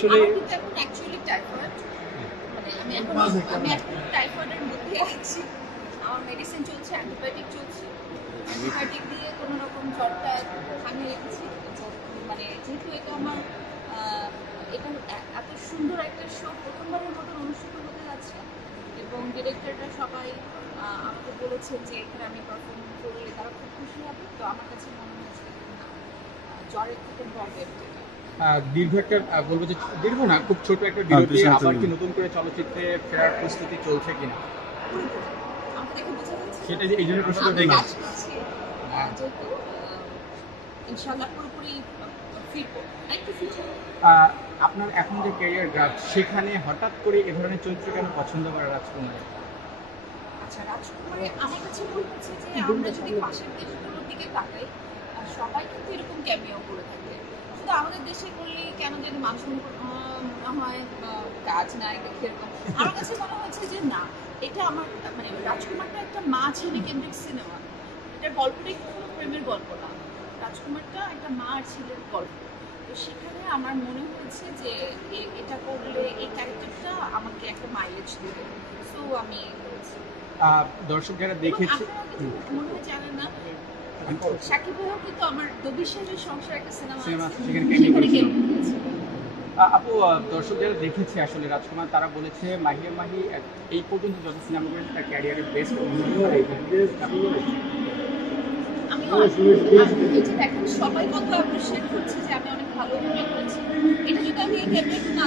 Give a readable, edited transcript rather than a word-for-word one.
আসলে এখন actually typhoid, মানে আমি এখন টাইফয়েডের মধ্যে আছি। আমার মেডিসিন চলছে, অ্যান্টিবায়োটিক চলছে। অ্যান্টিবায়োটিক দিয়ে কোনো রকম জ্বরটা থামিয়ে রেখেছি। মানে যেহেতু এটা আমার এটা এত সুন্দর একটা শো প্রথমবারের মতন অনুষ্ঠিত হতে যাচ্ছে এবং ডিরেক্টররা সবাই আমাকে বলেছেন যে এখানে আমি পারফর্ম করলে তারা খুব খুশি হবে। তো আমার কাছে মনে হয়েছে জ্বরের থেকে প্রবলেম দীর্ঘ একটা বলবো যে দীর্ঘ না, খুব ছোট একটা বিরতি, আবার কি নতুন করে চলচ্চিত্রে ফেরার প্রস্তুতি চলছে কিনা সেটা যে এই জন্য প্রশ্নটা দেখে যেহেতু ইনশাআল্লাহ পুরোপুরি ফিরবো, একটু ফিরবো। আপনার এখন যে ক্যারিয়ার গ্রাফ, সেখানে হঠাৎ করে এ ধরনের চরিত্র কেন পছন্দ করে রাজকুমার? আচ্ছা, রাজকুমারে আমার কাছে মনে হচ্ছে যে আমরা যদি পাশের দেশগুলোর দিকে তাকাই, সবাই কিন্তু এরকম ক্যামিও করে থাকে। শুধু আমাদের দেশে করলে কেন যেন মানুষ হয় কাজ নাই দেখে এরকম। আমার কাছে মনে হচ্ছে যে না, এটা আমার মানে রাজকুমারটা একটা মা ছেলে কেন্দ্রিক সিনেমা। এটার গল্পটাই কোনো প্রেমের গল্প না, রাজকুমারটা একটা মা আর ছেলের গল্প। তো সেখানে আমার মনে হয়েছে যে এটা করলে এই ক্যারেক্টারটা আমাকে একটা মাইলেজ দেবে, সো আমি করেছি। দর্শক যারা দেখেছে মনে হয় জানেন না, শাকিব ভাইও কিন্তু আমার দবিশের সংসার একটা সিনেমা আপু, দর্শক যারা দেখেছে আসলে রাজকুমার, তারা বলেছে মাহিয়া মাহি এই পর্যন্ত যত সিনেমা করেছে তার ক্যারিয়ারের বেস্ট। দেখেন সবাই কথা অ্যাপ্রিশিয়েট করছে যে আমি অনেক ভালো অভিনয় করেছি। এটা যদি আমি এই ক্যারিয়ারটা না